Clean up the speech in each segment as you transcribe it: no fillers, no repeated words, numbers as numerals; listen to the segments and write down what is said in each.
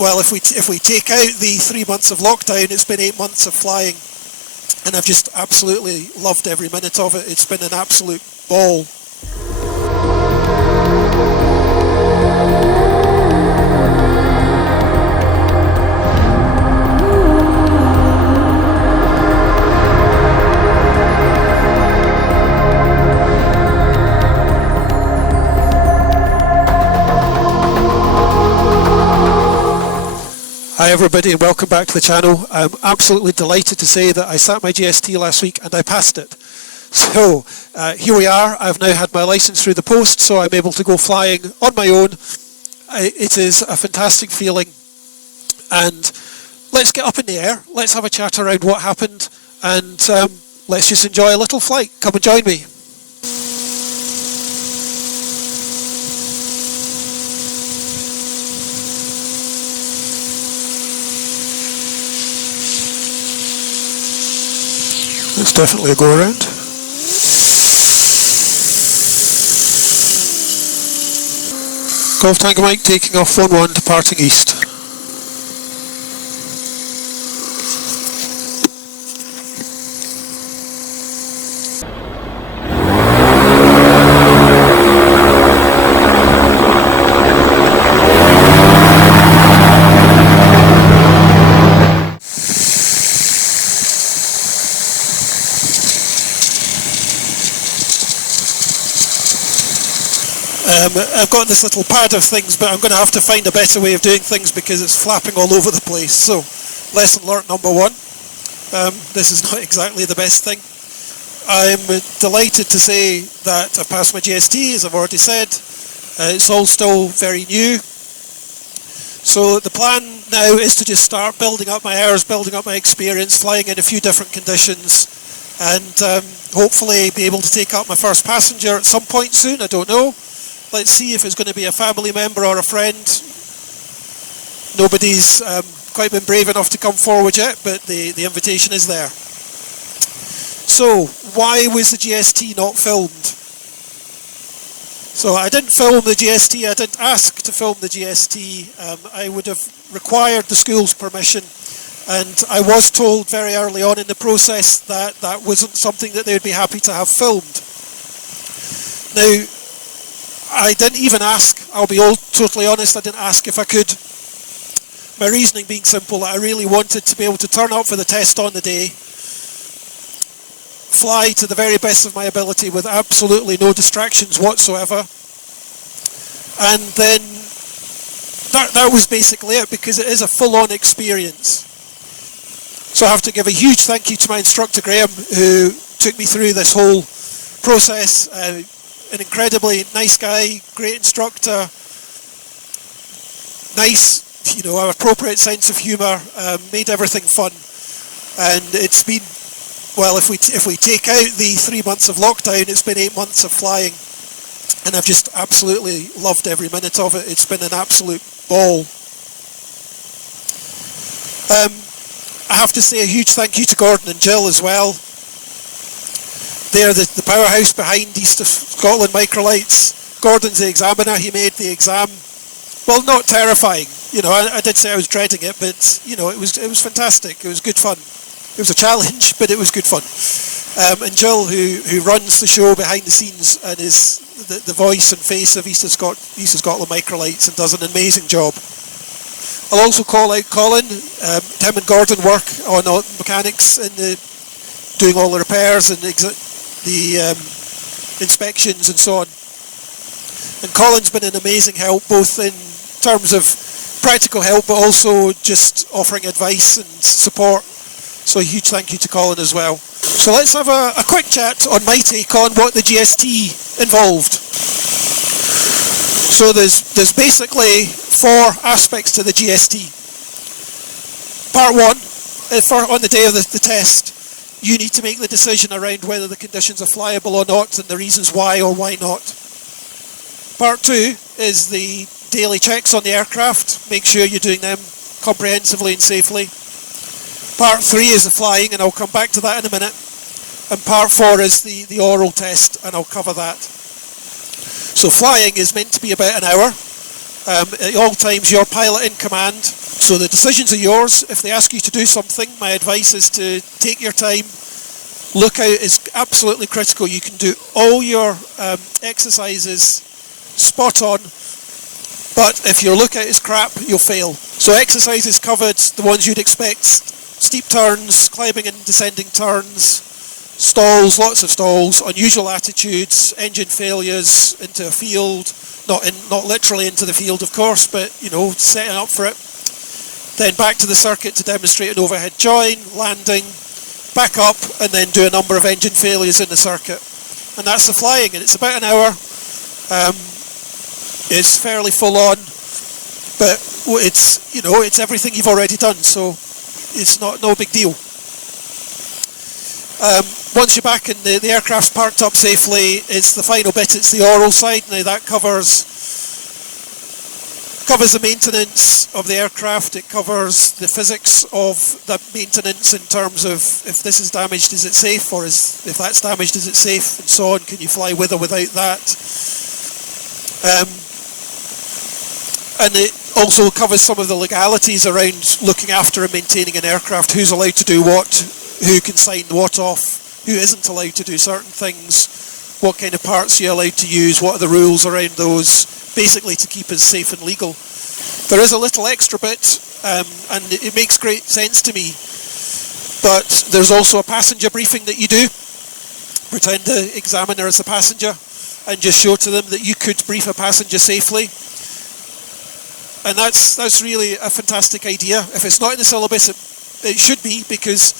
well, if we take out the 3 months of lockdown, it's been 8 months of flying, and I've just absolutely loved every minute of it. It's been an absolute ball. Hi everybody and welcome back to the channel. I'm absolutely delighted to say that I sat my GST last week and I passed it. So here we are. I've now had my license through the post, so I'm able to go flying on my own. It is a fantastic feeling, and let's get up in the air, let's have a chat around what happened, and let's just enjoy a little flight. Come and join me. It's definitely a go around. Golf Tango Mike taking off 1-1, departing east. I've got this little pad of things, but I'm going to have to find a better way of doing things because it's flapping all over the place. So, lesson learnt number one. This is not exactly the best thing. I'm delighted to say that I've passed my GST, as I've already said. It's all still very new. So the plan now is to just start building up my hours, building up my experience, flying in a few different conditions, and hopefully be able to take up my first passenger at some point soon. I don't know. Let's see if it's going to be a family member or a friend. Nobody's quite been brave enough to come forward yet, but the invitation is there. So, why was the GST not filmed? So I didn't film the GST, I didn't ask to film the GST. I would have required the school's permission, and I was told very early on in the process that that wasn't something that they would be happy to have filmed. Now, I didn't even ask, I'll be totally honest, I didn't ask if I could. My reasoning being simple, I really wanted to be able to turn up for the test on the day, fly to the very best of my ability with absolutely no distractions whatsoever, and then that was basically it, because it is a full-on experience. So I have to give a huge thank you to my instructor Graham, who took me through this whole process. An incredibly nice guy, great instructor, nice, appropriate sense of humour, made everything fun. And it's been, well, if we take out the 3 months of lockdown, it's been 8 months of flying, and I've just absolutely loved every minute of it. It's been an absolute ball. I have to say a huge thank you to Gordon and Jill as well. They're the powerhouse behind East of Scotland Microlights. Gordon's the examiner. He made the exam, well, not terrifying. I did say I was dreading it, but it was fantastic. It was good fun. It was a challenge, but it was good fun. And Jill, who runs the show behind the scenes and is the voice and face of East of Scotland Microlights, and does an amazing job. I'll also call out Colin. Him and Gordon work on all mechanics and doing all the repairs and the inspections and so on. And Colin's been an amazing help, both in terms of practical help, but also just offering advice and support. So a huge thank you to Colin as well. So let's have a quick chat on my take on what the GST involved. So there's basically 4 aspects to the GST. Part 1, on the day of the test, you need to make the decision around whether the conditions are flyable or not, and the reasons why or why not. Part 2 is the daily checks on the aircraft. Make sure you're doing them comprehensively and safely. Part 3 is the flying, and I'll come back to that in a minute. And part 4 is the oral test, and I'll cover that. So flying is meant to be about an hour. At all times you're pilot in command, so the decisions are yours. If they ask you to do something, my advice is to take your time. Lookout is absolutely critical. You can do all your exercises spot on, but if your lookout is crap, you'll fail. So exercises covered, the ones you'd expect: steep turns, climbing and descending turns, stalls, lots of stalls, unusual attitudes, engine failures into a field, not literally into the field of course, but setting up for it. Then back to the circuit to demonstrate an overhead join, landing, back up, and then do a number of engine failures in the circuit. And that's the flying, and it's about an hour. It's fairly full on, but it's everything you've already done, so it's no big deal. Once you're back and the aircraft's parked up safely, it's the final bit, it's the oral side. Now that covers the maintenance of the aircraft, it covers the physics of the maintenance in terms of if this is damaged, is it safe, or if that's damaged, is it safe, and so on. Can you fly with or without that? And it also covers some of the legalities around looking after and maintaining an aircraft, who's allowed to do what, who can sign what off, who isn't allowed to do certain things, what kind of parts you're allowed to use, what are the rules around those, basically to keep us safe and legal. There is a little extra bit, and it makes great sense to me, but there's also a passenger briefing that you do. Pretend the examiner is a passenger and just show to them that you could brief a passenger safely. And that's really a fantastic idea. If it's not in the syllabus, it should be, because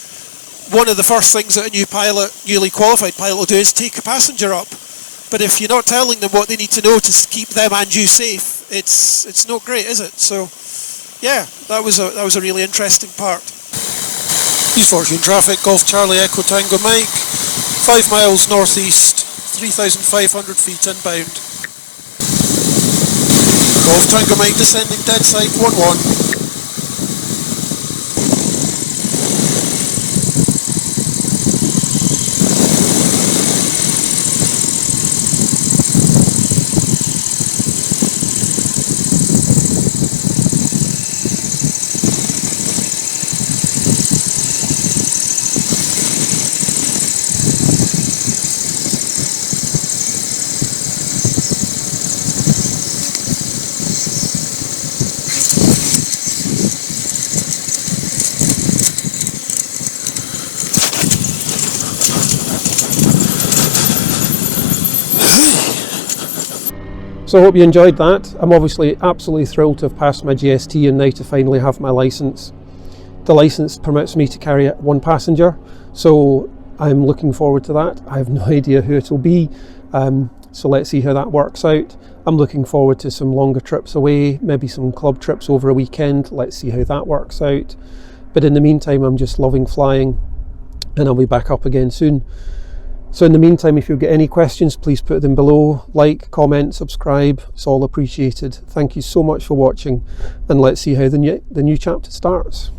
one of the first things that a newly qualified pilot will do is take a passenger up. But if you're not telling them what they need to know to keep them and you safe, it's not great, is it? So, yeah, that was a really interesting part. East Fortune traffic, Golf Charlie Echo Tango Mike, 5 miles northeast, 3,500 feet inbound. Golf Tango Mike descending dead side 11. So I hope you enjoyed that. I'm obviously absolutely thrilled to have passed my GST and now to finally have my licence. The licence permits me to carry one passenger, so I'm looking forward to that. I have no idea who it will be, so let's see how that works out. I'm looking forward to some longer trips away, maybe some club trips over a weekend. Let's see how that works out. But in the meantime, I'm just loving flying, and I'll be back up again soon. So in the meantime, if you get any questions, please put them below. Like, comment, subscribe, it's all appreciated. Thank you so much for watching, and let's see how the new chapter starts.